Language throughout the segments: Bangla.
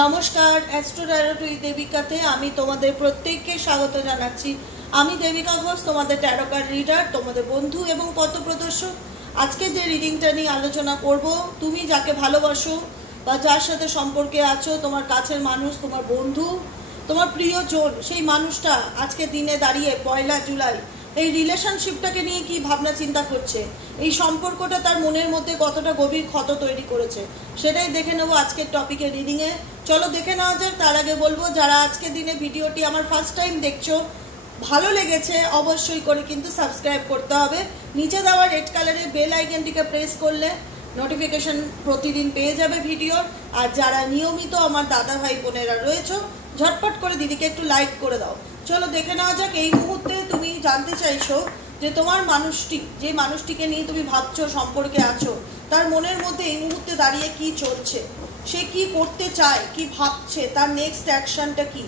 নমস্কার, অ্যাস্ট্রো ট্যারোট উইথ দেবিকাতে আমি তোমাদের প্রত্যেককে স্বাগত জানাচ্ছি। আমি দেবিকা ঘোষ, তোমাদের ট্যারো কার্ড রিডার, তোমাদের বন্ধু এবং পথপ্রদর্শক। আজকে যে রিডিংটা নিয়ে আলোচনা করব, তুমি যাকে ভালোবাসো বা যার সাথে সম্পর্কে আছো, তোমার কাছের মানুষ, তোমার বন্ধু, তোমার প্রিয়জন, সেই মানুষটা আজকে দিনে দাঁড়িয়ে 1 জুলাই এই রিলেশনশিপটাকে নিয়ে কি ভাবনা চিন্তা করছে, এই সম্পর্কটা তার মনের মধ্যে কতটা গভীর ক্ষত তৈরি করেছে, সেটাই দেখে নেবো আজকের টপিকের রিডিংয়ে। চলো দেখে নেওয়া যাক। তার আগে বলবো, যারা আজকের দিনে ভিডিওটি আমার ফার্স্ট টাইম দেখছো, ভালো লেগেছে অবশ্যই করে কিন্তু সাবস্ক্রাইব করতে হবে। নিচে দেওয়া রেড কালারের বেল আইকনটিকে প্রেস করলে নোটিফিকেশন প্রতিদিন পেয়ে যাবে ভিডিওর। আর যারা নিয়মিত আমার দাদা ভাই বোনেরা রয়েছে, ঝটপট করে দিদিকে একটু লাইক করে দাও। চলো দেখে নেওয়া যাক। এই মুহূর্তে তুমি জানতে চাইছো যে তোমার মানুষটি, যে মানুষটিকে নিয়ে তুমি ভাবছো, সম্পর্কে আছো, তার মনের মধ্যে এই মুহূর্তে দাঁড়িয়ে কি চলছে, সে কি করতে চায়, কি ভাবছে, তার নেক্সট অ্যাকশনটা কি।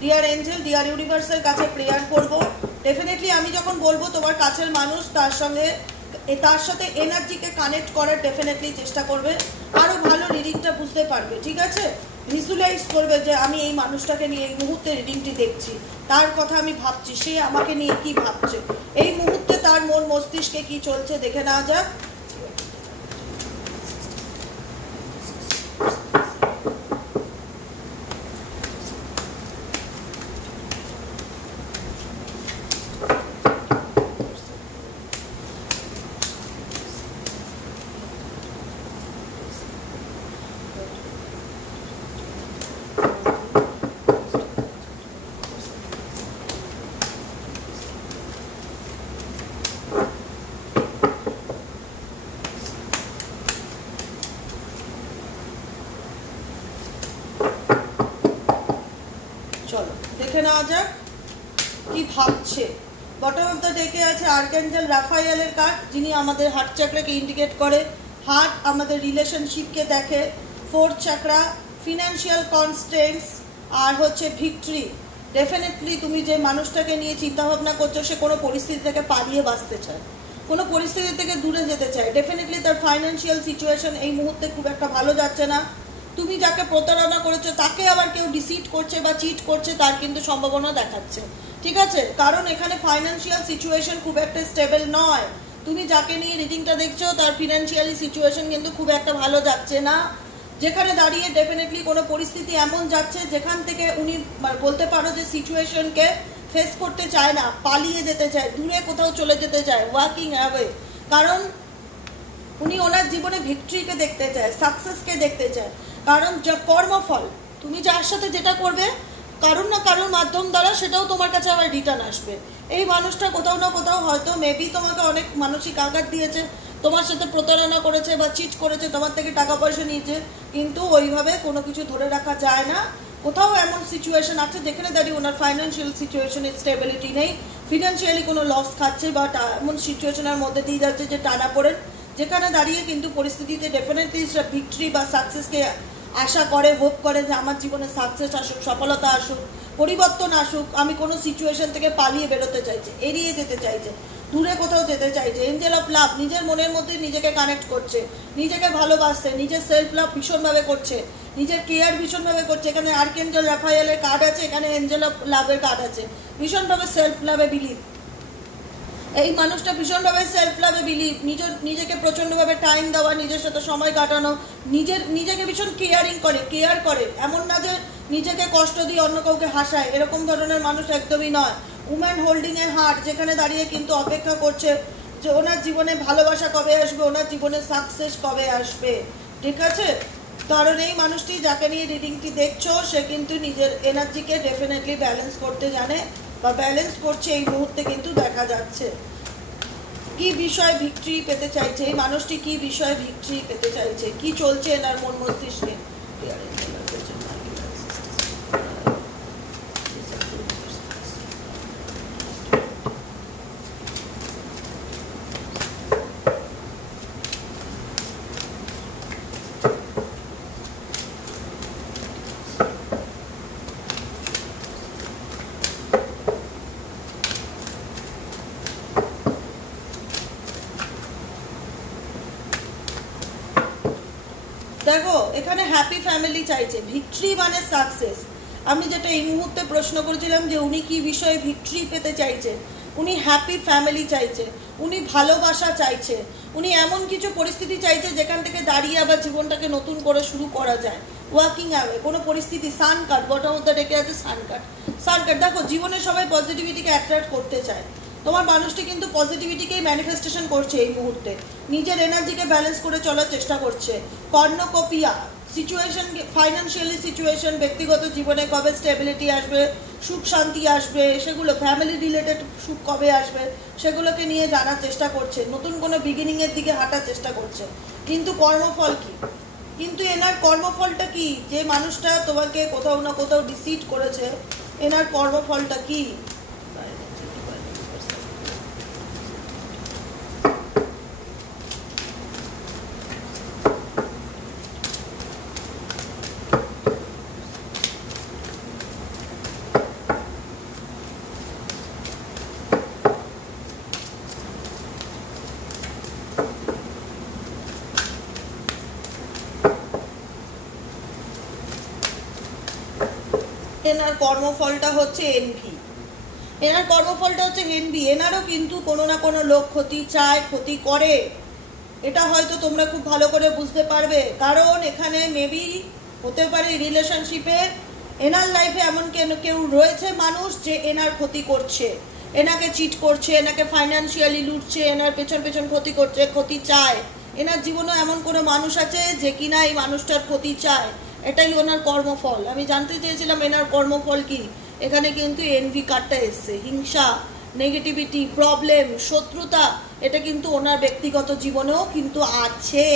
ডিয়ার এঞ্জেল, ডিয়ার ইউনিভার্সের কাছে প্রেয়ার করব। ডেফিনেটলি আমি যখন বলবো তোমার কাছের মানুষ, তার সাথে এনার্জিকে কানেক্ট করার ডেফিনেটলি চেষ্টা করবে, আরও ভালো রিডিংটা বুঝতে পারবে। ঠিক আছে, ভিজুয়ালাইজ করবে যে আমি এই মানুষটাকে নিয়ে এই মুহূর্তে রিডিংটি দেখছি, তার কথা আমি ভাবছি, সে আমাকে নিয়ে কি ভাবছে, এই মুহূর্তে তার মন মস্তিষ্কে কি চলছে দেখে নেওয়া যাক। চলো দেখে নেওয়া যাক কি ভাবছে। বটম অফ দ্য ডেকে আছে আর্কএঞ্জেল রাফায়েলের কার্ড, যিনি আমাদের হার্ট চাকরাকে ইন্ডিকেট করে। হার্ট আমাদের রিলেশনশিপকে দেখে। 4th চাকরা ফিনান্সিয়াল কনস্ট্রেন্টস আর হচ্ছে ভিক্টরি। ডেফিনেটলি তুমি যে মানুষটাকে নিয়ে চিন্তাভাবনা করছো, সে কোনো পরিস্থিতি থেকে পালিয়ে বাঁচতে চায়, কোনো পরিস্থিতি থেকে দূরে যেতে চায়। ডেফিনেটলি তার ফাইন্যান্সিয়াল সিচুয়েশন এই মুহূর্তে খুব একটা ভালো যাচ্ছে না। তুমি যাকে প্রতারণা করেছো, তাকে আবার কেউ ডিসিট করছে বা চিট করছে, তার কিন্তু সম্ভাবনা দেখাচ্ছে। ঠিক আছে, কারণ এখানে ফাইন্যান্সিয়াল সিচুয়েশন খুব একটা স্টেবল নয়। তুমি যাকে নিয়ে রিডিংটা দেখছো, তার ফিনান্সিয়ালি সিচুয়েশন কিন্তু খুব একটা ভালো যাচ্ছে না। যেখানে দাঁড়িয়ে ডেফিনেটলি কোনো পরিস্থিতি এমন যাচ্ছে যেখান থেকে উনি বলতে পারো যে সিচুয়েশনকে ফেস করতে চায় না, পালিয়ে যেতে চায়, দূরে কোথাও চলে যেতে চায়, ওয়াকিং অ্যাওয়ে। কারণ উনি ওনার জীবনে ভিক্টরিকে দেখতে চায়, সাকসেসকে দেখতে চায়। কারণ যা কর্মফল, তুমি যার সাথে যেটা করবে, কারোর না কারোর মাধ্যম দ্বারা সেটাও তোমার কাছে আবার রিটার্ন আসবে। এই মানুষটা কোথাও না কোথাও হয়তো মেবি তোমাকে অনেক মানসিক আঘাত দিয়েছে, তোমার সাথে প্রতারণা করেছে বা চিট করেছে, তোমার থেকে টাকা পয়সা নিয়েছে, কিন্তু ওইভাবে কোনো কিছু ধরে রাখা যায় না। কোথাও এমন সিচুয়েশন আছে যেখানে দাঁড়িয়ে ওনার ফাইন্যান্সিয়াল সিচুয়েশনের স্টেবিলিটি নেই, ফিনান্সিয়ালি কোনো লস খাচ্ছে বা এমন সিচুয়েশনের মধ্যে দিয়ে যাচ্ছে যে টানা পড়েন, যেখানে দাঁড়িয়ে কিন্তু পরিস্থিতিতে ডেফিনেটলি ভিক্টরি বা সাকসেসকে আশা করে, হোপ করে যে আমার জীবনে সাকসেস আসুক, সফলতা আসুক, পরিবর্তন আসুক। আমি কোনো সিচুয়েশন থেকে পালিয়ে বেরোতে চাইছে, এড়িয়ে যেতে চাইছে, দূরে কোথাও যেতে চাইছে। এঞ্জেল অফ লাভ নিজের মনের মধ্যে নিজেকে কানেক্ট করছে, নিজেকে ভালোবাসছে, নিজের সেলফ লাভ ভীষণভাবে করছে, নিজের কেয়ার ভীষণভাবে করছে। এখানে আর্কএঞ্জেল রাফায়েলের কার্ড আছে, এখানে এঞ্জেল অফ লাভের কার্ড আছে। ভীষণভাবে সেলফ লাভে বিলিভ, এই মানুষটা ভীষণভাবে সেলফ লাভে বিলিভ, নিজেকে প্রচণ্ডভাবে টাইম দেওয়া, নিজের সাথে সময় কাটানো, নিজেকে ভীষণ কেয়ার করে। এমন না যে নিজেকে কষ্ট দিয়ে অন্য কাউকে হাসায়, এরকম ধরনের মানুষ একদমই নয়। উম্যান হোল্ডিং এ হার্ট, যেখানে দাঁড়িয়ে কিন্তু অপেক্ষা করছে যে ওনার জীবনে ভালোবাসা কবে আসবে, ওনার জীবনে সাকসেস কবে আসবে। ঠিক আছে, কারণ এই মানুষটি যাকে নিয়ে রিডিংটি দেখছো, সে কিন্তু নিজের এনার্জিকে ডেফিনেটলি ব্যালেন্স করতে জানে বা ব্যালেন্স করছে এই মুহূর্তে কিন্তু দেখা যাচ্ছে। কি বিষয়ে ভিক্টরি পেতে চাইছে এই মানুষটি, কি বিষয়ে ভিক্টরি পেতে চাইছে, কি চলছে এনার মন মস্তিষ্কে। দেখো এখানে হ্যাপি ফ্যামিলি চাইছে, ভিক্টরি মানে সাকসেস। আমি যেটা এই মুহূর্তে প্রশ্ন করেছিলাম যে উনি কি বিষয়ে ভিক্টরি পেতে চাইছে, উনি হ্যাপি ফ্যামিলি চাইছে, উনি ভালোবাসা চাইছে, উনি এমন কিছু পরিস্থিতি চাইছে যেখান থেকে দাঁড়িয়ে আবার জীবনটাকে নতুন করে শুরু করা যায়, ওয়াকিং অ্যাওয়ে কোনো পরিস্থিতি। Sun card, bottom of the ডেকে আছে সান কার্ড। সান কার্ড দেখো, জীবনে সবাই পজিটিভিটিকে অ্যাট্রাক্ট করতে চায়। তোমার মানুষটি কিন্তু পজিটিভিটিকেই ম্যানিফেস্টেশন করছে এই মুহূর্তে, নিজের এনার্জিকে ব্যালেন্স করে চলার চেষ্টা করছে। কর্ণকপিয়া সিচুয়েশন, ফাইন্যান্সিয়ালি সিচুয়েশন, ব্যক্তিগত জীবনে কবে স্টেবিলিটি আসবে, সুখ শান্তি আসবে, সেগুলো ফ্যামিলি রিলেটেড সুখ কবে আসবে সেগুলোকে নিয়ে জানার চেষ্টা করছে, নতুন কোনো বিগিনিংয়ের দিকে হাঁটার চেষ্টা করছে। কিন্তু কর্মফল কি? কিন্তু এনার কর্মফলটা কি? যে মানুষটা তোমাকে কোথাও না কোথাও ডিসিট করেছে, এনার কর্মফলটা কি? এনার কর্মফলটা হচ্ছে এনভি। এনার কর্মফলটা হচ্ছে এনভি। এনারও কিন্তু কোনো না কোনো লোক ক্ষতি চায়, ক্ষতি করে। এটা হয়তো তোমরা খুব ভালো করে বুঝতে পারবে, কারণ এখানে মেবি হতে পারে রিলেশনশিপে এনার লাইফে এমন কেউ রয়েছে মানুষ যে এনার ক্ষতি করছে, এনাকে চিট করছে, এনাকে ফাইন্যান্সিয়ালি লুটছে, এনার পেছন পেছন ক্ষতি করছে, ক্ষতি চায়। এনার জীবনে এমন কোনো মানুষ আছে যে কিনা এই মানুষটার ক্ষতি চায়। এটাই ওনার কর্মফল। আমি জানতে চেয়েছিলাম এনার কর্মফল কি। এখানে কিন্তু এনভি কার্ডটা এসছে। হিংসা, নেগেটিভিটি, প্রবলেম, শত্রুতা, এটা কিন্তু ওনার ব্যক্তিগত জীবনেও কিন্তু আছে।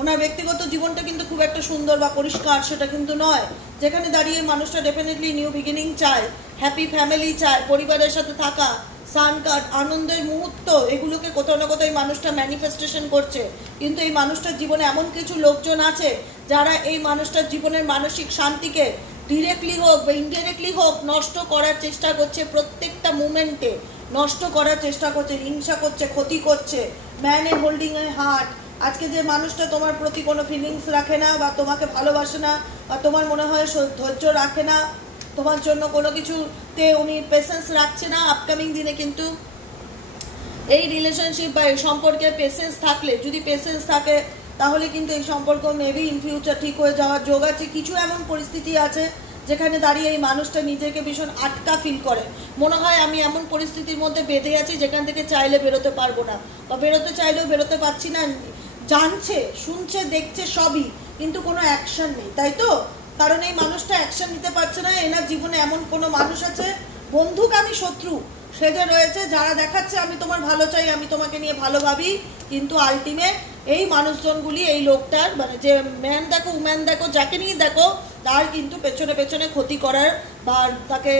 ওনার ব্যক্তিগত জীবনটা কিন্তু খুব একটা সুন্দর বা পরিষ্কার সেটা কিন্তু নয়। যেখানে দাঁড়িয়ে মানুষটা ডেফিনেটলি নিউ বিগিনিং চায়, হ্যাপি ফ্যামিলি চায়, পরিবারের সাথে থাকা, সান কার্ড, আনন্দের মুহূর্ত, এগুলোকে কোথাও না কোথাও এই মানুষটা ম্যানিফেস্টেশন করছে। কিন্তু এই মানুষটার জীবনে এমন কিছু লোকজন আছে যারা এই মানুষটার জীবনের মানসিক শান্তিকে ডিরেক্টলি হোক বা ইনডিরেক্টলি হোক নষ্ট করার চেষ্টা করছে। প্রত্যেকটা মুমেন্টে নষ্ট করার চেষ্টা করছে, হিংসা করছে, ক্ষতি করছে। Man a holding A heart. আজকে যে মানুষটা তোমার প্রতি কোনো ফিলিংস রাখে না বা তোমাকে ভালোবাসে না বা তোমার মনে হয় ধৈর্য রাখে না, তোমার জন্য কোনো কিছুতে উনি পেশেন্স রাখছে না, আপকামিং দিনে কিন্তু এই রিলেশনশিপ বা এই সম্পর্কে পেশেন্স থাকলে, যদি পেশেন্স থাকে তাহলে কিন্তু এই সম্পর্ক মেবি ইন ফিউচার ঠিক হয়ে যাওয়ার যোগ আছে। কিছু এমন পরিস্থিতি আছে যেখানে দাঁড়িয়ে এই মানুষটা নিজেকে ভীষণ আটকা ফিল করে, মনে হয় আমি এমন পরিস্থিতির মধ্যে বেঁধে আছি যেখান থেকে চাইলে বেরোতে পারবো না বা বেরোতে চাইলেও বেরোতে পারছি না। জানছে, শুনছে, দেখছে সবই, কিন্তু কোনো অ্যাকশন নেই, তাই তো? কারণ এই মানুষটা অ্যাকশন নিতে পারছে না। এনার জীবনে এমন কোনো মানুষ আছে, বন্ধুক আমি শত্রু সেজে রয়েছে, যারা দেখাচ্ছে আমি তোমার ভালো চাই, আমি তোমাকে নিয়ে ভালো ভাবি, কিন্তু আলটিমেট এই মানুষজনগুলি এই লোকটার মানে যে ম্যান দেখো, উম্যান দেখো, যাকে নিয়ে দেখো, তার কিন্তু পেছনে পেছনে ক্ষতি করার বা তাকে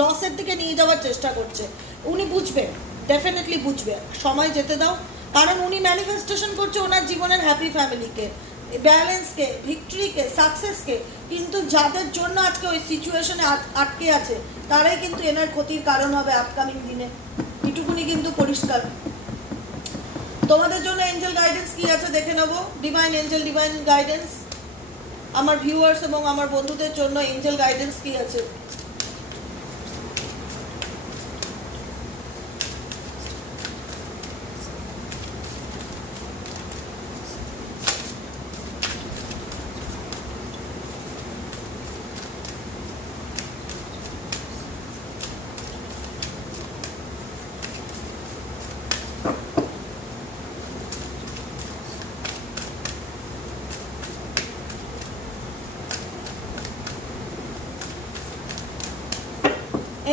লসের দিকে নিয়ে যাওয়ার চেষ্টা করছে। উনি বুঝবে, ডেফিনেটলি বুঝবে, সময় যেতে দাও। কারণ উনি ম্যানিফেস্টেশন করছে ওনার জীবনের হ্যাপি ফ্যামিলিকে, ব্যালেন্সকে, ভিক্টরিকে, সাকসেসকে। কিন্তু যাদের জন্য আজকে ওই সিচুয়েশনে আটকে আছে তারাই কিন্তু এনার ক্ষতির কারণ হবে আপকামিং দিনে। এটুকুনি কিন্তু পরিষ্কার। তোমাদের জন্য এঞ্জেল গাইডেন্স কি আছে দেখে নেবো। ডিভাইন এঞ্জেল, ডিভাইন গাইডেন্স আমার ভিউয়ার্স এবং আমার বন্ধুদের জন্য এঞ্জেল গাইডেন্স কি আছে।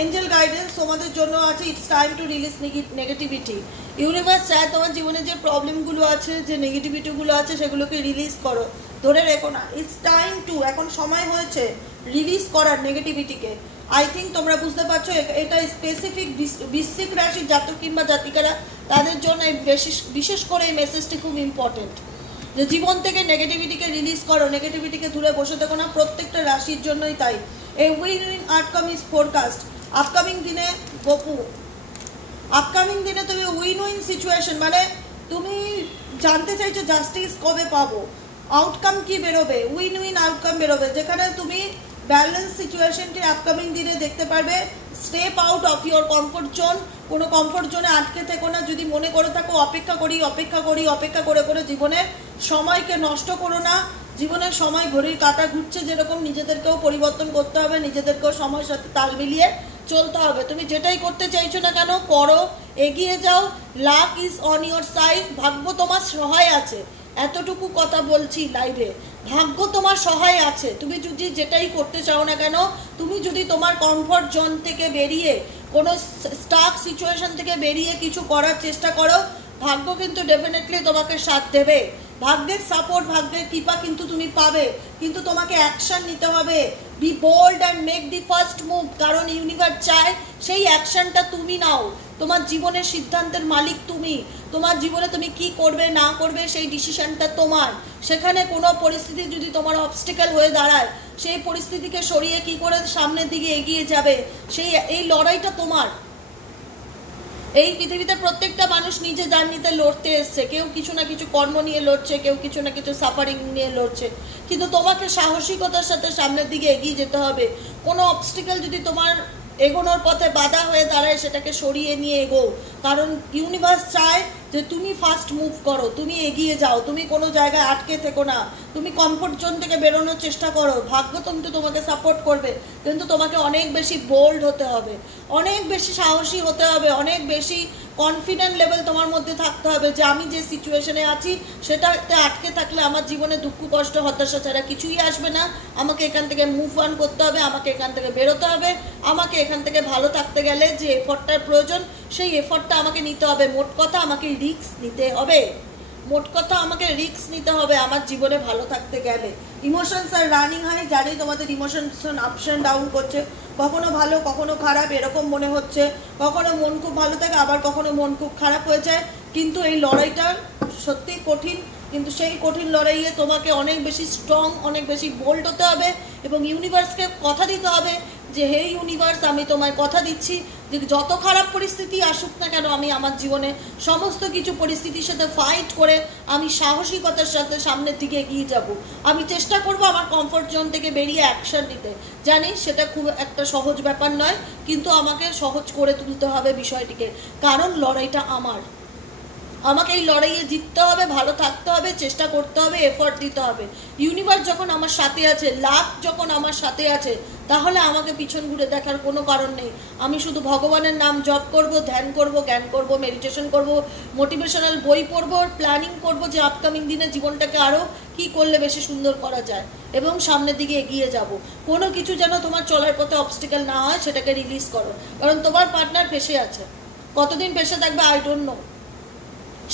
এঞ্জেল গাইডেন্স তোমাদের জন্য আছে, it's time to release negativity. Universe চায় তোমার জীবনে যে প্রবলেমগুলো আছে, যে নেগেটিভিটিগুলো আছে, সেগুলোকে রিলিজ করো, ধরে রেখো না। ইটস টাইম টু, এখন সময় হয়েছে রিলিজ করার নেগেটিভিটিকে। আই থিঙ্ক তোমরা বুঝতে পারছো এটা স্পেসিফিক বৃশ্চিক রাশির জাতক কিংবা জাতিকারা, তাদের জন্য বিশেষ করে এই মেসেজটি খুব ইম্পর্টেন্ট, যে জীবন থেকে নেগেটিভিটিকে রিলিজ করো, নেগেটিভিটিকে দূরে বসে দেখো না। প্রত্যেকটা রাশির জন্যই তাই। এই win win outcome is forecast. Upcoming দিনে গপু, আপকামিং দিনে তুমি উইন উইন সিচুয়েশন, মানে তুমি জানতে চাইছো জাস্টিস কবে পাবো, আউটকাম কি বেরোবে, উইন উইন আউটকাম বেরোবে, যেখানে তুমি ব্যালেন্স সিচুয়েশনটি আপকামিং দিনে দেখতে পারবে। Step out of your comfort zone, কোনো কমফোর্ট জোনে আটকে থেকো না। যদি মনে করে থাকো অপেক্ষা করে করে জীবনের সময়কে নষ্ট করো না। জীবনের সময় ঘড়ির কাঁটা ঘুরছে, যেরকম নিজেদেরকেও পরিবর্তন করতে হবে, নিজেদেরকেও সময়ের সাথে তাল মিলিয়ে চলতে হবে। তুমি যেটাই করতে চাইছো না কেন করো, এগিয়ে যাও। Lakh is on your side, ভাগ্য তোমার সহায় আছে। এতটুকু কথা বলছি লাইভে, ভাগ্য তোমার সহায় আছে। তুমি যদি যেটাই করতে চাও না কেন, তুমি যদি তোমার কমফর্ট জোন থেকে বেরিয়ে, কোনো স্টাক সিচুয়েশন থেকে বেরিয়ে কিছু করার চেষ্টা করো, ভাগ্য কিন্তু ডেফিনেটলি তোমাকে সাথ দেবে। ভাগ্যের সাপোর্ট, ভাগ্যের কৃপা কিন্তু তুমি পাবে, কিন্তু তোমাকে অ্যাকশন নিতে হবে। Be bold and make the first move, কারণ ইউনিভার্স চায় সেই অ্যাকশনটা তুমি নাও। তোমার জীবনের সিদ্ধান্তের মালিক তুমি। তোমার জীবনে তুমি কি করবে না করবে সেই ডিসিশনটা তোমার। সেখানে কোনো পরিস্থিতি যদি তোমার অবস্টেকেল হয়ে দাঁড়ায়, সেই পরিস্থিতিকে সরিয়ে কি করে সামনের দিকে এগিয়ে যাবে, এই লড়াইটা তোমার। এই পৃথিবীতে প্রত্যেকটা মানুষ নিজে জার্নিতে লড়তে এসছে। কেউ কিছু না কিছু কর্ম নিয়ে লড়ছে, কেউ কিছু না কিছু সাফারিং নিয়ে লড়ছে, কিন্তু তোমাকে সাহসিকতার সাথে সামনের দিকে এগিয়ে যেতে হবে। কোনো অবস্টেকেল যদি তোমার এগোনোর পথে বাধা হয়ে দাঁড়ায়, সেটাকে সরিয়ে নিয়ে এগো, কারণ ইউনিভার্স চায় যে তুমি ফার্স্ট মুভ করো, তুমি এগিয়ে যাও, তুমি কোনো জায়গায় আটকে থেকো না, তুমি কমফোর্ট জোন থেকে বেরোনোর চেষ্টা করো। ভাগ্য কিন্তু তোমাকে সাপোর্ট করবে, কিন্তু তোমাকে অনেক বেশি বোল্ড হতে হবে, অনেক বেশি সাহসী হতে হবে, অনেক বেশি কনফিডেন্ট লেভেল তোমার মধ্যে থাকতে হবে যে আমি যে সিচুয়েশনে আছি সেটাতে আটকে থাকলে আমার জীবনে দুঃখ কষ্ট হতাশা ছাড়া কিছুই আসবে না। আমাকে এখান থেকে মুভ অন করতে হবে, আমাকে এখান থেকে বেরোতে হবে, আমাকে এখান থেকে ভালো থাকতে গেলে যে এফর্টটার প্রয়োজন সেই এফর্টটা আমাকে নিতে হবে। মোট কথা আমাকে রিস্ক নিতে হবে, আমার জীবনে ভালো থাকতে গেলে। ইমোশনস আর রানিং হাই, জানি তোমাদের ইমোশনস আপস অ্যান্ড ডাউন করছে, কখনো ভালো কখনো খারাপ এরকম মনে হচ্ছে, কখনো মন খুব ভালো থাকে আবার কখনো মন খুব খারাপ হয়ে যায়। কিন্তু এই লড়াইটা সত্যি কঠিন, কিন্তু সেই কঠিন লড়াইয়ে তোমাকে অনেক বেশি স্ট্রং, অনেক বেশি বোল্ড হতে হবে এবং ইউনিভার্সকে কথা দিতে হবে যে হে ইউনিভার্স, আমি তোমায় কথা দিচ্ছি যে যত খারাপ পরিস্থিতি আসুক না কেন, আমি আমার জীবনে সমস্ত কিছু পরিস্থিতির সাথে ফাইট করে আমি সাহসিকতার সাথে সামনের দিকে এগিয়ে যাব। আমি চেষ্টা করব আমার কমফোর্ট জোন থেকে বেরিয়ে অ্যাকশন নিতে। জানি সেটা খুব একটা সহজ ব্যাপার নয়, কিন্তু আমাকে সহজ করে তুলতে হবে বিষয়টিকে, কারণ লড়াইটা আমার। আমাকে এই লড়াইয়ে জিততে হবে, ভালো থাকতে হবে, চেষ্টা করতে হবে, এফর্ট দিতে হবে। ইউনিভার্স যখন আমার সাথে আছে, লাক যখন আমার সাথে আছে, তাহলে আমাকে পিছন ঘুরে দেখার কোনো কারণ নেই। আমি শুধু ভগবানের নাম জপ করব, ধ্যান করব, জ্ঞান করব, মেডিটেশন করব, মোটিভেশনাল বই পড়ব, প্ল্যানিং করব যে আপকামিং দিনে জীবনটাকে আরও কী করলে বেশি সুন্দর করা যায় এবং সামনের দিকে এগিয়ে যাব। কোনো কিছু যেন তোমার চলার পথে অবস্টেকেল না হয়, সেটাকে রিলিজ করো, কারণ তোমার পার্টনার পেশে আছে। কতদিন পেশে থাকবে আই ডোন্ট নো।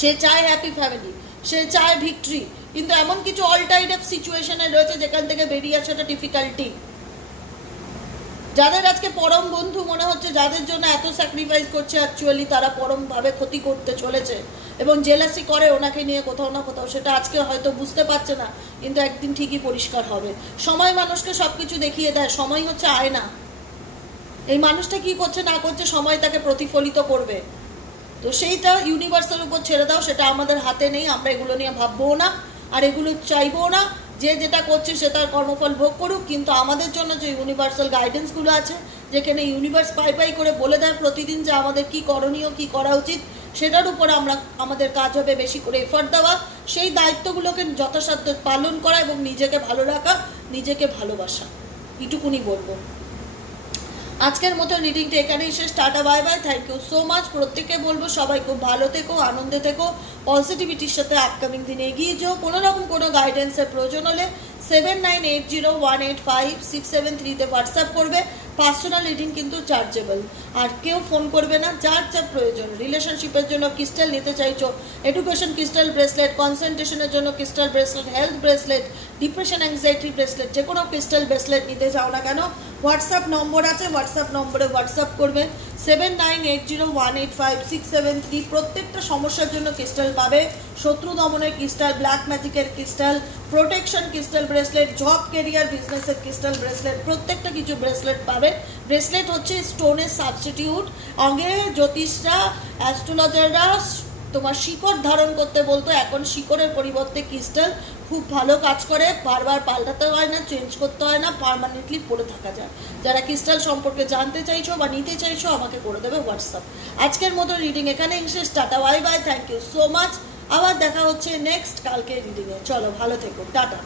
সে চায় হ্যাপি ফ্যামিলি, সে চায় ভিক্টরি, কিন্তু এমন কিছু অলটাইড সিচুয়েশনে রয়েছে যেখান থেকে বেরিয়ে আসাটা ডিফিকাল্টি। যাদের আজকে পরম বন্ধু মনে হচ্ছে, যাদের জন্য এত স্যাক্রিফাইস করছে, অ্যাকচুয়ালি তারা পরমভাবে ক্ষতি করতে চলেছে এবং জেলাসি করে ওনাকে নিয়ে কোথাও না কোথাও। সেটা আজকে হয়তো বুঝতে পারছে না, কিন্তু একদিন ঠিকই পরিষ্কার হবে। সময় মানুষকে সব কিছু দেখিয়ে দেয়, সময় হচ্ছে আয়না। এই মানুষটা কি করছে না করছে সময় তাকে প্রতিফলিত করবে। তো সেইটা ইউনিভার্সের উপর ছেড়ে দাও, সেটা আমাদের হাতে নেই। আমরা এগুলো নিয়ে ভাববো না আর এগুলো চাইবো না। যে যেটা করছে সে তার কর্মফল ভোগ করুক, কিন্তু আমাদের জন্য যে ইউনিভার্সাল গাইডেন্সগুলো আছে, যেখানে ইউনিভার্স পাই করে বলে দেয় প্রতিদিন যে আমাদের কি করণীয়, কি করা উচিত, সেটার উপর আমাদের কাজ হবে বেশি করে এফর্ট দেওয়া, সেই দায়িত্বগুলোকে যথাসাধ্য পালন করা এবং নিজেকে ভালো রাখা, নিজেকে ভালোবাসা। এইটুকুনি বলবো। আজকের মতো রিডিংটা এখানেই শেষ। Tata, bye bye, thank you so much. প্রত্যেককে বলবো সবাই খুব ভালো থেকো, আনন্দে থেকো, পজিটিভিটির সাথে আপকামিং দিনে এগিয়ে যাও। কোনো রকম কোনো গাইডেন্সের প্রয়োজন হলে 7980185673 হোয়াটসঅ্যাপ করবে। পার্সোনাল রিডিং কিন্তু চার্জেবল, আর কেউ ফোন করবে না। যার যা প্রয়োজন, রিলেশনশিপের জন্য ক্রিস্টাল নিতে চাইছো, এডুকেশন ক্রিস্টাল ব্রেসলেট, কনসেন্ট্রেশনের জন্য crystal bracelet, health bracelet, depression anxiety bracelet, যে কোনো ক্রিস্টাল ব্রেসলেট নিতে চাও না কেন, হোয়াটসঅ্যাপ নম্বর আছে, হোয়াটসঅ্যাপ নম্বরে হোয়াটসঅ্যাপ করবে। 7980185673। প্রত্যেকটা সমস্যার জন্য ক্রিস্টাল পাবে। শত্রু দমনের ক্রিস্টাল, ব্ল্যাক ম্যাজিকের crystal, protection crystal bracelet, job career বিজনেসের ক্রিস্টাল ব্রেসলেট, প্রত্যেকটা কিছু ব্রেসলেট পাবে। ব্রেসলেট হচ্ছে স্টোনের সাবস্টিটিউট। আগে জ্যোতিষরা, অ্যাস্ট্রোলজাররা তোমার শিকড় ধারণ করতে বলতো, এখন শিকড়ের পরিবর্তে ক্রিস্টাল খুব ভালো কাজ করে, বারবার পাল্টাতে হয় না, চেঞ্জ করতে হয় না, পার্মানেন্টলি পরে থাকা যায়। যারা ক্রিস্টাল সম্পর্কে জানতে চাইছো বা নিতে চাইছো আমাকে করে দেবে হোয়াটসঅ্যাপ। আজকের মতো রিডিং এখানে শেষ। Tata, bye bye, thank you so much. আবার দেখা হচ্ছে নেক্সট কালকে রিডিংয়ে। চলো ভালো থেকো, টাটা।